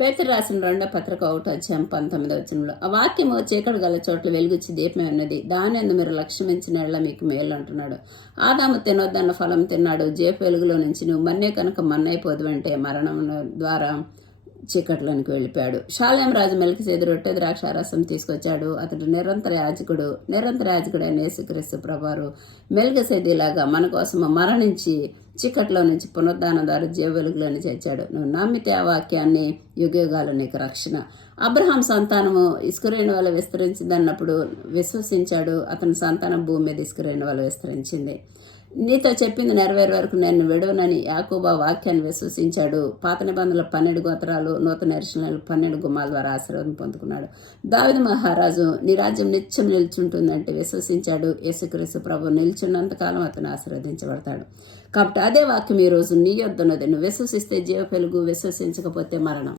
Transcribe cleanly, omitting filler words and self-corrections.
పేతురు రాసిన 2 పత్రిక 1 అధ్యాయం 19 ఆ వాక్యము చీకటి గల చోట్ల వెలుగుచ్చి దీపమే ఉన్నది, దానిని మీరు లక్ష్యమించిన ఎడల మీకు మేలు అంటున్నాడు. ఆదాము తినొద్దన్న ఫలం తిన్నాడు, జేపు వెలుగులో నుంచి నువ్వు మన్నే కనుక మన్నైపోదు అంటే మరణం ద్వారా చీకట్లోనికి వెళ్ళిపోయాడు. షాలేం రాజు మెల్కిసెదెకు రొట్టె ద్రాక్షారసం తీసుకొచ్చాడు. అతడు నిరంతర యాజకుడైన యేసుక్రీస్తు ప్రభువారు మెల్కిసెదెకులాగా మన కోసం మరణించి చీకట్లో నుంచి పునరుద్ధానం ద్వారా జీవ వెలుగులోని చేర్చాడు. నువ్వు నమ్మితే ఆ వాక్యాన్ని యుగయుగాలు నీకు రక్షణ. అబ్రహాం సంతానము ఇసుకరేణి వల్ల విస్తరించిందన్నప్పుడు విశ్వసించాడు. అతని సంతానం భూమి మీద ఇసుకరేణి వల్ల విస్తరించింది. నీతో చెప్పింది నెరవేరే వరకు నేను విడవనని యాకోబు ఆ వాక్యాన్ని విశ్వసించాడు. పాత నిబంధనలు 12 గోత్రాలు, నూతన ఎరుషలేములు 12 గుమ్మాల ద్వారా ఆశీర్వాదం పొందుకున్నాడు. దావీదు మహారాజు నీ రాజ్యం నిత్యం నిల్చుంటుందంటే విశ్వసించాడు. యేసుక్రీస్తు ప్రభు నిల్చున్నంతకాలం అతను ఆశీర్వదించబడతాడు. కాబట్టి అదే వాక్యం ఈ రోజు నీ యొద్ద ఉన్నది. నువ్వు విశ్వసిస్తే జీవ వెలుగు, విశ్వసించకపోతే మరణం.